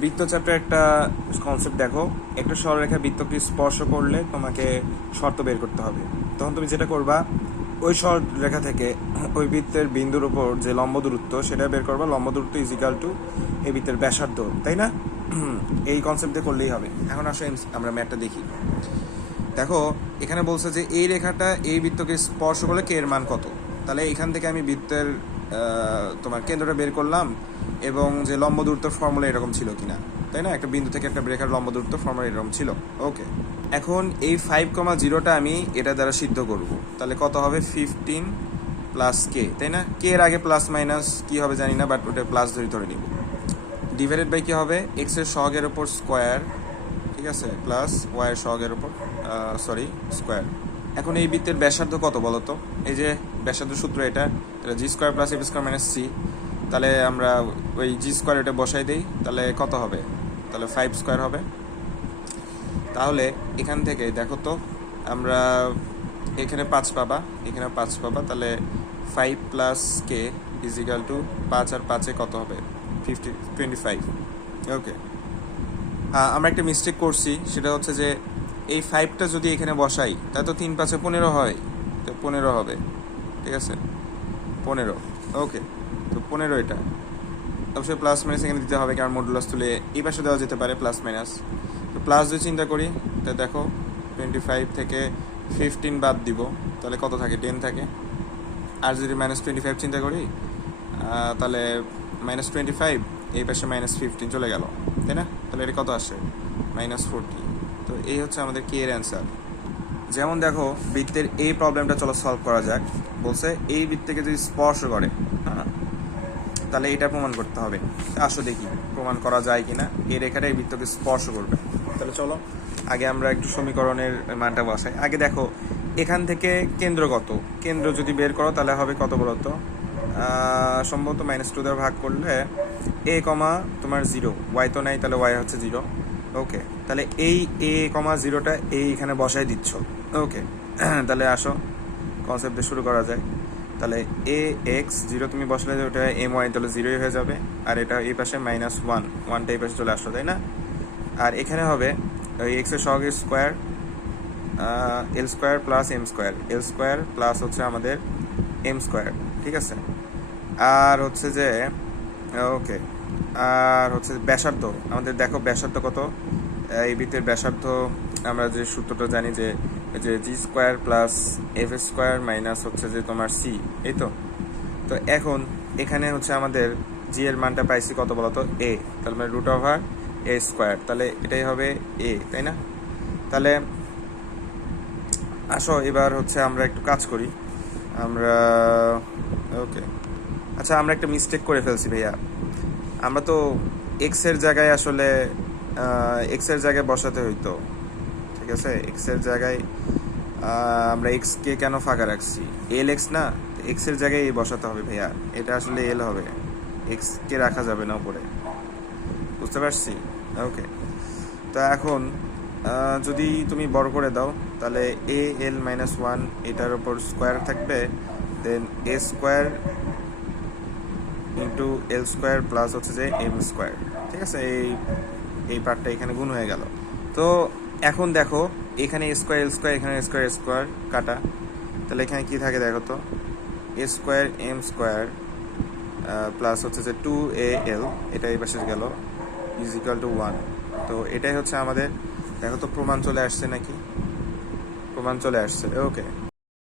বৃত্ত চ্যাপ্টার একটা কনসেপ্ট দেখো। একটা সরলরেখা বৃত্তকে স্পর্শ করলে তোমাকে শর্ত বের করতে হবে। তখন তুমি যেটা করবা, ওই সরলরেখা থেকে ওই বৃত্তের বিন্দুর উপর যে লম্ব দূরত্ব, সেটা বের করবা। লম্ব দূরত্ব ইজিক্যাল টু এই বৃত্তের ব্যাসার্ধ, তাই না? এই কনসেপ্টে করলেই হবে। এখন আসো আমরা ম্যাটটা দেখি। দেখো, এখানে বলছে যে এই রেখাটা এই বৃত্তকে স্পর্শ করলে কে এর মান কত? তাহলে এখান থেকে আমি বৃত্তের তোমার কেন্দ্রটা বের করলাম। এবং যে লম্ব দূরত্ব ফর্মুলা এরকম ছিল কিনা, তাই না? একটা বিন্দু থেকে একটা রেখার লম্ব দূরত্ব ফর্মুলা এরকম ছিল। ওকে এখন এই ফাইভ কমা জিরোটা আমি এটা দ্বারা সিদ্ধ করব। তাহলে কত হবে? ফিফটিন প্লাস কে তাই না? কে এর আগে প্লাস মাইনাস কি হবে জানি না বাট ওটা প্লাস ধরে ধরে নিব। ডিভাইডেড বাই কি হবে? এক্সের সহগের উপর স্কোয়ার ঠিক আছে? প্লাস ওয়াই এর সহগের উপর সরি স্কোয়ার এখন এই বৃত্তের ব্যাসার্ধ কত বলো তো এই যে ব্যাসার্ধ সূত্র এটা G square plus F square minus C তাহলে আমরা ওই জি স্কোয়ার এটা বসাই দিই, তাহলে কত হবে? তাহলে ফাইভ স্কোয়ার হবে। তাহলে এখান থেকে দেখো তো, আমরা এখানে পাঁচ পাবা এখানে পাঁচ পাবা, তাহলে five plus K equal to পাঁচ আর পাঁচে কত হবে? ফিফটি টোয়েন্টি ফাইভ ওকে আমরা একটা মিস্টেক করছি, সেটা হচ্ছে যে এই ফাইভটা যদি এখানে বসাই তা তো তিন পাঁচে পনেরো হয়। তো পনেরো হবে। ঠিক আছে? পনেরো। ওকে তো পনেরো এটা। অবশ্যই প্লাস মাইনাস এখানে দিতে হবে কারণ মডুলাস তুলে এই পাশে দেওয়া যেতে পারে প্লাস মাইনাস তো প্লাস যদি চিন্তা করি, তা দেখো টোয়েন্টি ফাইভ থেকে ফিফটিন বাদ দিব, তাহলে কত থাকে? টেন থাকে। আর যদি মাইনাস টোয়েন্টি ফাইভ চিন্তা করি তাহলে মাইনাস টোয়েন্টি ফাইভ এই পাশে মাইনাস ফিফটিন চলে গেল, তাই না? তাহলে এটা কত আসে? মাইনাস ফোরটি তো এই হচ্ছে আমাদের কে এর অ্যান্সার যেমন দেখো, বৃত্তের এই প্রবলেমটা চলো সলভ করা যাক। বলছে এই বৃত্তকে যদি স্পর্শ করে তাহলে এটা প্রমাণ করতে হবে। আসো দেখি, প্রমাণ করা যায় কিনা? এই রেখাটা এই বৃত্তকে স্পর্শ করবে। তাহলে চলো, আগে আমরা একটু সমীকরণের মানটা বসাই। আগে দেখো, এখান থেকে কেন্দ্রগত কেন্দ্র যদি বের করো, তাহলে হবে কত বলতো? সম্ভবত মাইনাস টু দ্বারা ভাগ করলে এ কমা তোমার জিরো ওয়াই তো নাই, তাহলে ওয়াই হচ্ছে জিরো ওকে তাহলে এই এ কমা জিরোটা এই এখানে বসাই দিচ্ছ। ওকে তাহলে আসো কনসেপ্টে শুরু করা যায়। তাহলে এ এক্স জিরো তুমি বসলে ওটা এম ওয়াই তাহলে জিরোই হয়ে যাবে, আর এটা এই পাশে মাইনাস ওয়ান ওয়ানটা এই পাশে চলে আসলো, তাই না? আর এখানে হবে ওই এক্সের সহগের square L square plus M square L square plus হচ্ছে আমাদের এম স্কোয়ার ঠিক আছে? আর হচ্ছে যে ওকে আর হচ্ছে ব্যাসার্ধ, আমাদের দেখো ব্যাসার্ধ কত? এই বৃত্তের ব্যাসার্ধ, আমরা যে সূত্রটা জানি যে যে G square plus F square minus হচ্ছে যে তোমার সি এই তো? তো এখন এখানে হচ্ছে আমাদের জি এর মানটা পাইছি কত বলতো? এ তাহলে মানে রুট ওভার এ স্কোয়ার তাহলে এটাই হবে এ তাই না? তাহলে আসো এবার হচ্ছে আমরা একটু কাজ করি। আমরা ওকে আচ্ছা আমরা একটা মিস্টেক করে ফেলছি ভাইয়া। আমরা তো এক্সের জায়গায় আসলে এক্সের জায়গায় বসাতে হইতো। ঠিক আছে? এক্সের জায়গায় আমরা এক্স কে কেন ফাঁকা রাখছি? এল এক্স না এক্সের জায়গায় এ বসাতে হবে ভাইয়া। এটা আসলে এল হবে। এক্স কে রাখা যাবে না উপরে। বুঝতে পারছি? ওকে তো এখন যদি তুমি বড় করে দাও, তাহলে এ এল মাইনাস ওয়ান এটার উপর স্কোয়ার থাকবে। Then A square into L square plus হচ্ছে যে এম স্কোয়ার ঠিক আছে? এই এই পার্টটা এখানে গুণ হয়ে গেল। তো এখন দেখো, এখানে স্কোয়ার স্কোয়ার এখানে স্কোয়ার স্কোয়ার কাটা। তাহলে এখানে কি থাকে দেখো তো? A square M square plus হচ্ছে যে টু এ এল এটা এই পাশে গেল ইজ ইকাল টু ওয়ান তো এটাই হচ্ছে আমাদের, দেখো তো প্রমাণ চলে আসছে নাকি? প্রমাণ চলে আসছে ওকে